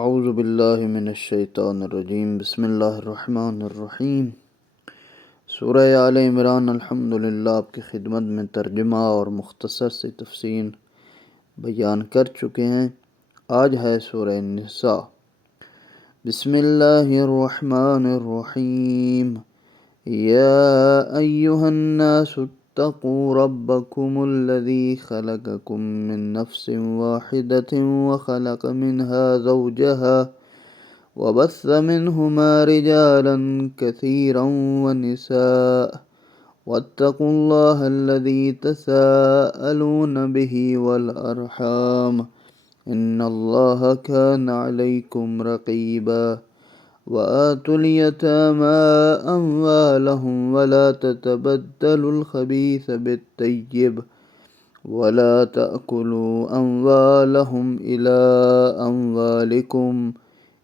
اعوذ باللہ من الشیطان الرجیم، بسم اللہ الرحمن الرحیم۔ سورہ آل عمران الحمدللہ آپ کی خدمت میں ترجمہ اور مختصر سی تفسیر بیان کر چکے ہیں۔ آج ہے سورہ النساء۔ بسم اللہ الرحمن الرحیم۔ یا ایہا الناس اتقوا ربکم الذی خلقکم من نفس واحدۃ وخلق منها زوجها وبث منهما رجالا كثيرا ونساء واتقوا الله الذي تساءلون به والأرحام إن الله كان عليكم رقيبا وآتوا اليتامى أموالهم ولا تتبدلوا الخبيث بالطيب ولا تأكلوا أموالهم إلى أموالكم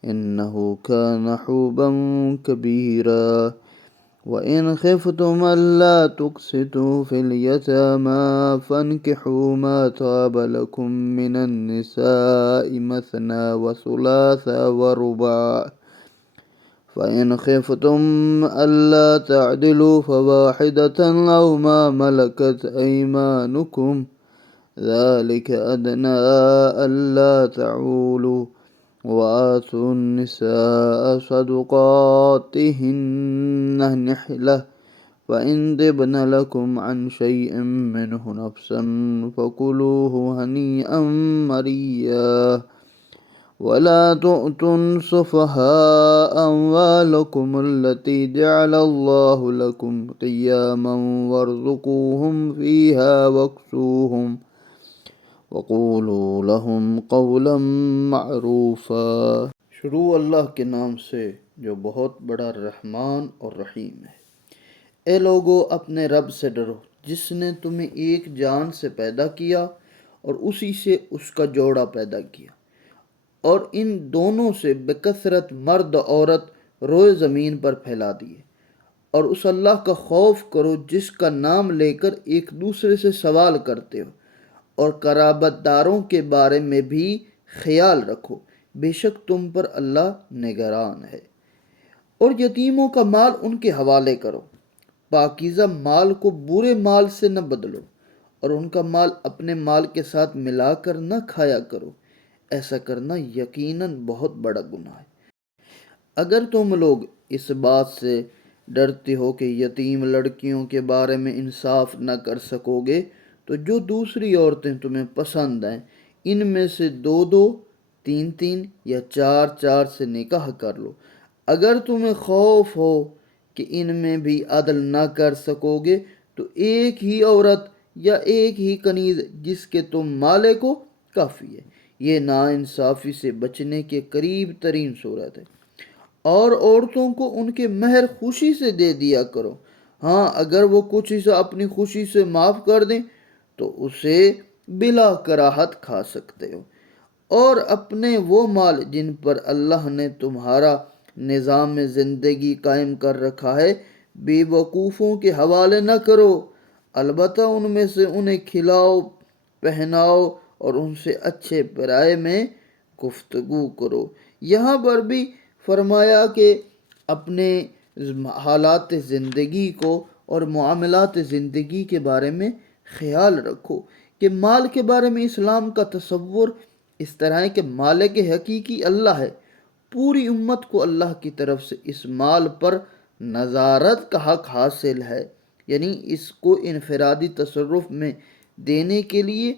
إنه كان حوبا كبيرا وإن خفتم ألا تقسطوا في اليتامى فانكحوا ما طاب لكم من النساء مثنى وثلاث ورباع فإن خفتم ألا تعدلوا فواحدة أو ما ملكت أيمانكم ذلك أدنى ألا تعولوا وآتوا النساء صدقاتهن نحلة فإن طبن لكم عن شيء منه نفسا فكلوه هنيئا مريا ولا تؤتوا السفهاء أموالكم التي جعل الله لكم قياما وارزقوهم فيها واكسوهم وقولوا لهم قولا معروفا۔ شروع اللہ کے نام سے جو بہت بڑا رحمان اور رحیم ہے۔ اے لوگو، اپنے رب سے ڈرو جس نے تمہیں ایک جان سے پیدا کیا اور اسی سے اس کا جوڑا پیدا کیا، اور ان دونوں سے بکثرت مرد عورت روئے زمین پر پھیلا دیے، اور اس اللہ کا خوف کرو جس کا نام لے کر ایک دوسرے سے سوال کرتے ہو، اور قرابت داروں کے بارے میں بھی خیال رکھو، بے شک تم پر اللہ نگران ہے۔ اور یتیموں کا مال ان کے حوالے کرو، پاکیزہ مال کو برے مال سے نہ بدلو، اور ان کا مال اپنے مال کے ساتھ ملا کر نہ کھایا کرو، ایسا کرنا یقیناً بہت بڑا گناہ ہے۔ اگر تم لوگ اس بات سے ڈرتے ہو کہ یتیم لڑکیوں کے بارے میں انصاف نہ کر سکو گے تو جو دوسری عورتیں تمہیں پسند آئیں ان میں سے دو دو، تین تین یا چار چار سے نکاح کر لو۔ اگر تمہیں خوف ہو کہ ان میں بھی عدل نہ کر سکو گے تو ایک ہی عورت یا ایک ہی کنیز جس کے تم مالک ہو کافی ہے۔ یہ ناانصافی سے بچنے کے قریب ترین صورت ہے۔ اور عورتوں کو ان کے مہر خوشی سے دے دیا کرو، ہاں اگر وہ کچھ حصہ اپنی خوشی سے معاف کر دیں تو اسے بلا کراہت کھا سکتے ہو۔ اور اپنے وہ مال جن پر اللہ نے تمہارا نظام زندگی قائم کر رکھا ہے بے وقوفوں کے حوالے نہ کرو، البتہ ان میں سے انہیں کھلاؤ پہناؤ اور ان سے اچھے پرائے میں گفتگو کرو۔ یہاں پر بھی فرمایا کہ اپنے حالات زندگی کو اور معاملات زندگی کے بارے میں خیال رکھو کہ مال کے بارے میں اسلام کا تصور اس طرح ہے کہ مالک حقیقی اللہ ہے۔ پوری امت کو اللہ کی طرف سے اس مال پر نظارت کا حق حاصل ہے، یعنی اس کو انفرادی تصرف میں دینے کے لیے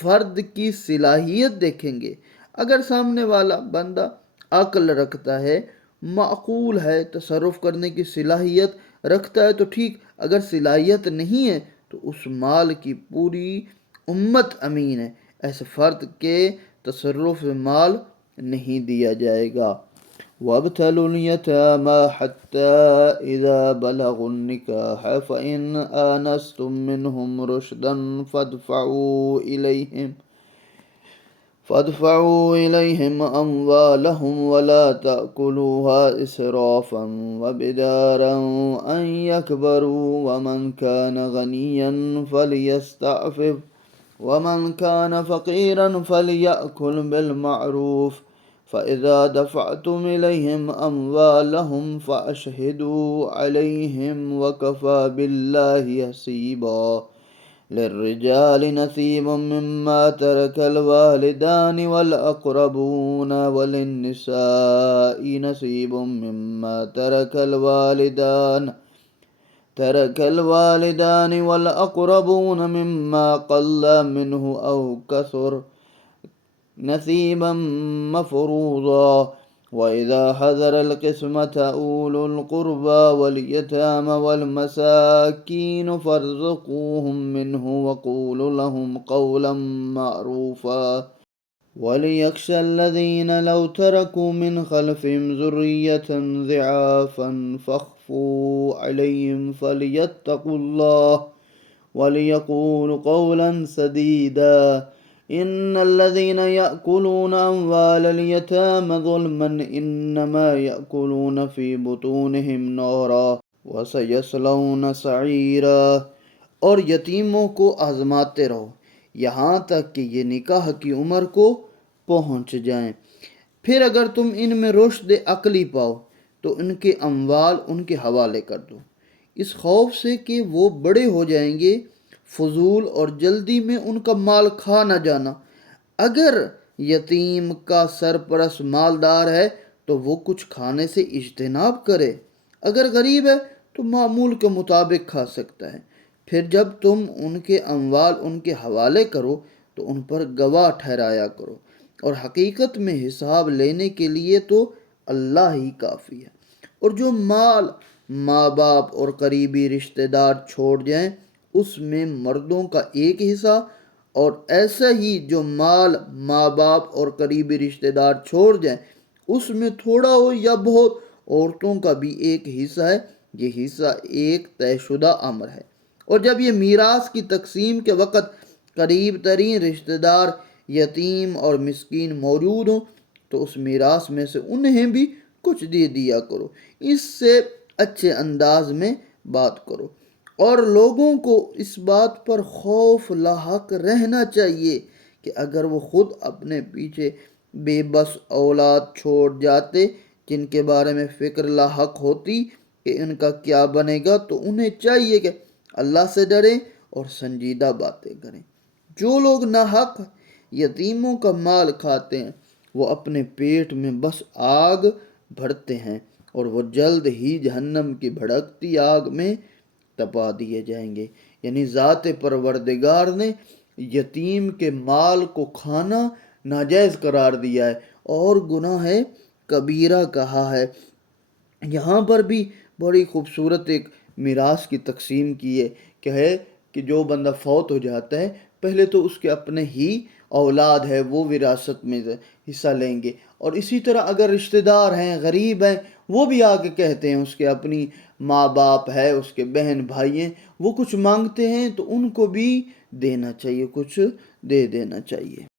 فرد کی صلاحیت دیکھیں گے۔ اگر سامنے والا بندہ عقل رکھتا ہے، معقول ہے، تصرف کرنے کی صلاحیت رکھتا ہے تو ٹھیک، اگر صلاحیت نہیں ہے تو اس مال کی پوری امت امین ہے، ایسے فرد کے تصرف مال نہیں دیا جائے گا۔ وَابْتَلُوا الْيَتَامَى حَتَّى إِذَا بَلَغُوا النِّكَاحَ فَإِنْ آنَسْتُم مِّنْهُمْ رُشْدًا فادفعوا إليهم أموالهم ولا تأكلوها إسرافا وبدارا أن يكبروا ومن كان غنيا فليستعفف ومن كان فقيرا فليأكل بالمعروف فإذا دفعتم إليهم أموالهم فأشهدوا عليهم وكفى بالله حسيبا. للرجال نصيب مما ترك الوالدان والأقربون وللنساء نصيب مما ترك الوالدان والأقربون مما قل منه أو كثر نصيبا مفروضا. وإذا حضر القسمة أولو القربى واليتامى والمساكين فارزقوهم منه وقولوا لهم قولا معروفا. وليخشى الذين لو تركوا من خلفهم ذرية ضعافا فاخفوا عليهم فليتقوا الله وليقولوا قولا سديدا. إن الذين يأكلون أموال اليتامى ظلما إنما يأكلون في بطونهم نارا وسيصلون سعيرا. اور یتیموں کو آزماتے رہو یہاں تک کہ یہ نکاح کی عمر کو پہنچ جائیں، پھر اگر تم ان میں رشد عقلی پاؤ تو ان کے اموال ان کے حوالے کر دو، اس خوف سے کہ وہ بڑے ہو جائیں گے فضول اور جلدی میں ان کا مال کھا نہ جانا۔ اگر یتیم کا سرپرست مالدار ہے تو وہ کچھ کھانے سے اجتناب کرے، اگر غریب ہے تو معمول کے مطابق کھا سکتا ہے۔ پھر جب تم ان کے اموال ان کے حوالے کرو تو ان پر گواہ ٹھہرایا کرو، اور حقیقت میں حساب لینے کے لیے تو اللہ ہی کافی ہے۔ اور جو مال ماں باپ اور قریبی رشتہ دار چھوڑ جائیں اس میں مردوں کا ایک حصہ، اور ایسا ہی جو مال ماں باپ اور قریبی رشتہ دار چھوڑ جائیں اس میں تھوڑا ہو یا بہت عورتوں کا بھی ایک حصہ ہے۔ یہ حصہ ایک طے شدہ امر ہے۔ اور جب یہ میراث کی تقسیم کے وقت قریب ترین رشتہ دار یتیم اور مسکین موجود ہوں تو اس میراث میں سے انہیں بھی کچھ دے دیا کرو، اس سے اچھے انداز میں بات کرو۔ اور لوگوں کو اس بات پر خوف لاحق رہنا چاہیے کہ اگر وہ خود اپنے پیچھے بے بس اولاد چھوڑ جاتے جن کے بارے میں فکر لاحق ہوتی کہ ان کا کیا بنے گا، تو انہیں چاہیے کہ اللہ سے ڈریں اور سنجیدہ باتیں کریں۔ جو لوگ ناحق یتیموں کا مال کھاتے ہیں وہ اپنے پیٹ میں بس آگ بھرتے ہیں اور وہ جلد ہی جہنم کی بھڑکتی آگ میں تپا دیے جائیں گے۔ یعنی ذات پروردگار نے یتیم کے مال کو کھانا ناجائز قرار دیا ہے اور گناہ کبیرہ کہا ہے۔ یہاں پر بھی بڑی خوبصورت ایک میراث کی تقسیم کی ہے کہ جو بندہ فوت ہو جاتا ہے پہلے تو اس کے اپنے ہی اولاد ہے وہ وراثت میں حصہ لیں گے، اور اسی طرح اگر رشتہ دار ہیں غریب ہیں وہ بھی آ کے کہتے ہیں، اس کے اپنی ماں باپ ہے، اس کے بہن بھائی ہیں، وہ کچھ مانگتے ہیں تو ان کو بھی دینا چاہیے، کچھ دے دینا چاہیے۔